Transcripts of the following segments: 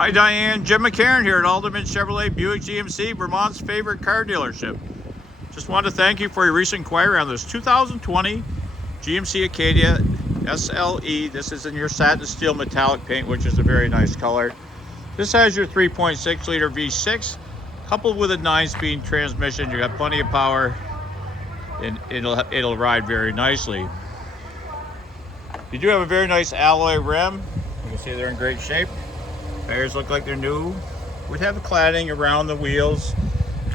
Hi Diane, Jim McCarran here at Alderman Chevrolet Buick GMC, Vermont's favorite car dealership. Just wanted to thank you for your recent inquiry on this 2020 GMC Acadia SLE. This is in your satin steel metallic paint, which is a very nice color. This has your 3.6 liter V6 coupled with a 9-speed transmission. You got plenty of power and it'll ride very nicely. You do have a very nice alloy rim. You can see they're in great shape. Tires look like they're new. We'd have the cladding around the wheels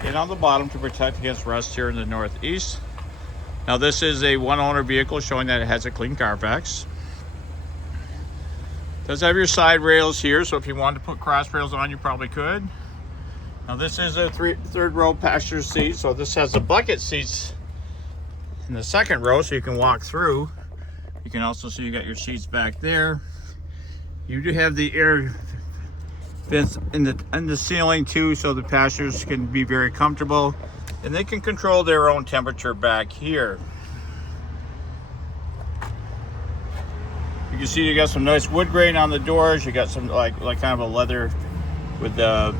and on the bottom to protect against rust here in the Northeast. Now this is a one-owner vehicle showing that it has a clean Carfax. It does have your side rails here, so if you wanted to put cross rails on, you probably could. Now this is a third row passenger seat, so this has the bucket seats in the second row so you can walk through. You can also see you got your seats back there. You do have the air vents in the ceiling too, so the passengers can be very comfortable and they can control their own temperature back here. You can see you got some nice wood grain on the doors. You got some like kind of a leather with the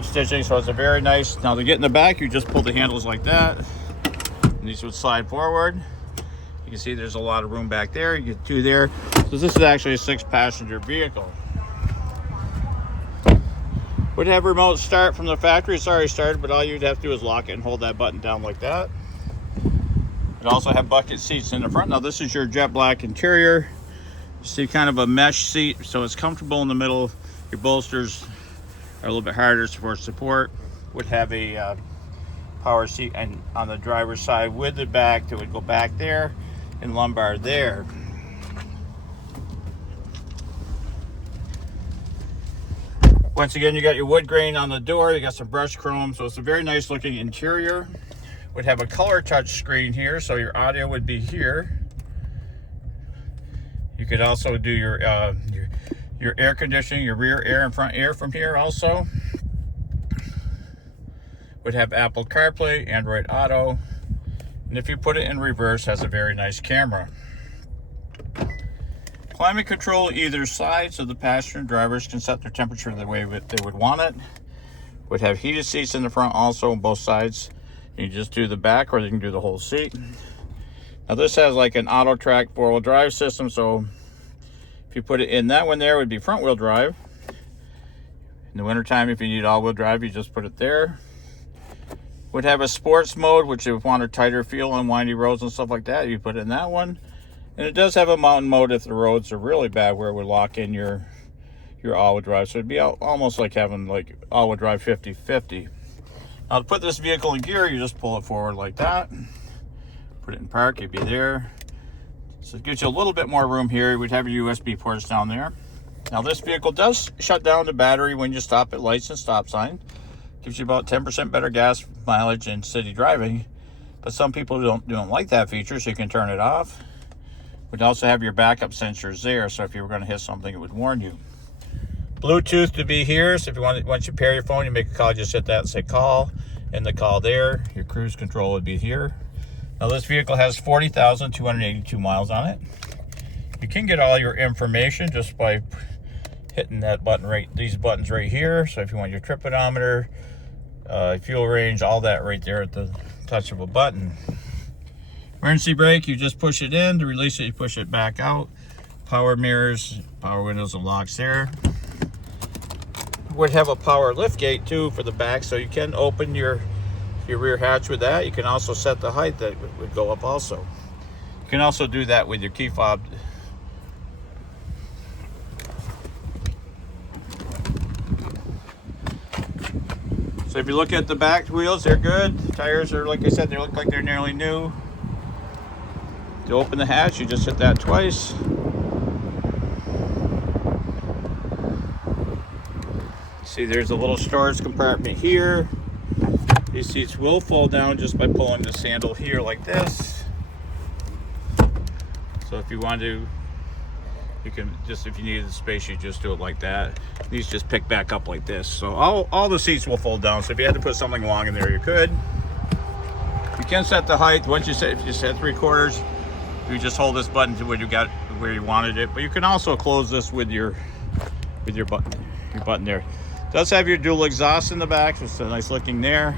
stitching, so it's a very nice. Now to get in the back, you just pull the handles like that and these would slide forward. You can see there's a lot of room back there. You get two there. So this is actually a 6-passenger vehicle. Would have remote start from the factory. It's already started, but all you'd have to do is lock it and hold that button down like that. It also have bucket seats in the front. Now this is your jet black interior. You see kind of a mesh seat, so it's comfortable in the middle. Your bolsters are a little bit harder for support. Would have a power seat and on the driver's side with the back that would go back there and lumbar there. Once again, you got your wood grain on the door. You got some brushed chrome, so it's a very nice looking interior. Would have a color touch screen here, so your audio would be here. You could also do your air conditioning, your rear air and front air from here also. Would have Apple CarPlay, Android Auto, and if you put it in reverse, has a very nice camera. Climate control either side, so the passenger and drivers can set their temperature the way they would want it. Would have heated seats in the front also on both sides. You can just do the back or you can do the whole seat. Now this has like an auto track 4-wheel drive system, so if you put it in that one there, it would be front wheel drive. In the wintertime, if you need all-wheel drive, you just put it there. Would have a sports mode, which if you want a tighter feel on windy roads and stuff like that, you put it in that one. And it does have a mountain mode if the roads are really bad, where it would lock in your all-wheel drive. So it'd be almost like having like all-wheel drive 50-50. Now to put this vehicle in gear, you just pull it forward like that. Put it in park, it'd be there. So it gives you a little bit more room here. We'd have your USB ports down there. Now this vehicle does shut down the battery when you stop at lights and stop signs. Gives you about 10% better gas mileage in city driving. But some people don't like that feature, so you can turn it off. We'd also have your backup sensors there, so if you were going to hit something, it would warn you. Bluetooth to be here, so if you once you pair your phone, you make a call, just hit that and say call, and the call there. Your cruise control would be here. Now this vehicle has 40,282 miles on it. You can get all your information just by hitting that button these buttons right here. So if you want your trip odometer, fuel range, all that right there at the touch of a button. Emergency brake, you just push it in. To release it, you push it back out. Power mirrors, power windows and locks there. Would have a power lift gate too for the back, so you can open your rear hatch with that. You can also set the height that would go up also. You can also do that with your key fob. So if you look at the back wheels, they're good. The tires are, like I said, they look like they're nearly new. To open the hatch, you just hit that twice. See, there's a little storage compartment here. These seats will fold down just by pulling this handle here like this. So if you want to, you can just, if you needed the space, you just do it like that. These just pick back up like this. So all the seats will fold down. So if you had to put something long in there, you could. You can set the height. Once you set, if you set 3/4, you just hold this button to where you wanted it. But you can also close this with your button, your button there. It does have your dual exhaust in the back, so it's a nice looking there.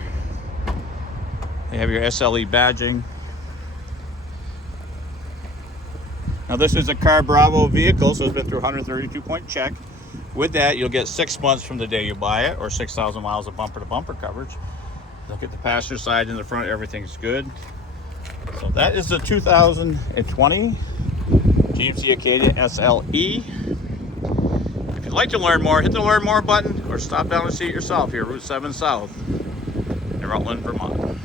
You have your SLE badging. Now this is a Car Bravo vehicle, so it's been through 132-point check. With that, you'll get 6 months from the day you buy it, or 6,000 miles of bumper-to-bumper coverage. Look at the passenger side and the front, everything's good. So that is the 2020 GMC Acadia SLE. If you'd like to learn more, hit the Learn More button, or stop down and see it yourself here, Route 7 South in Rutland, Vermont.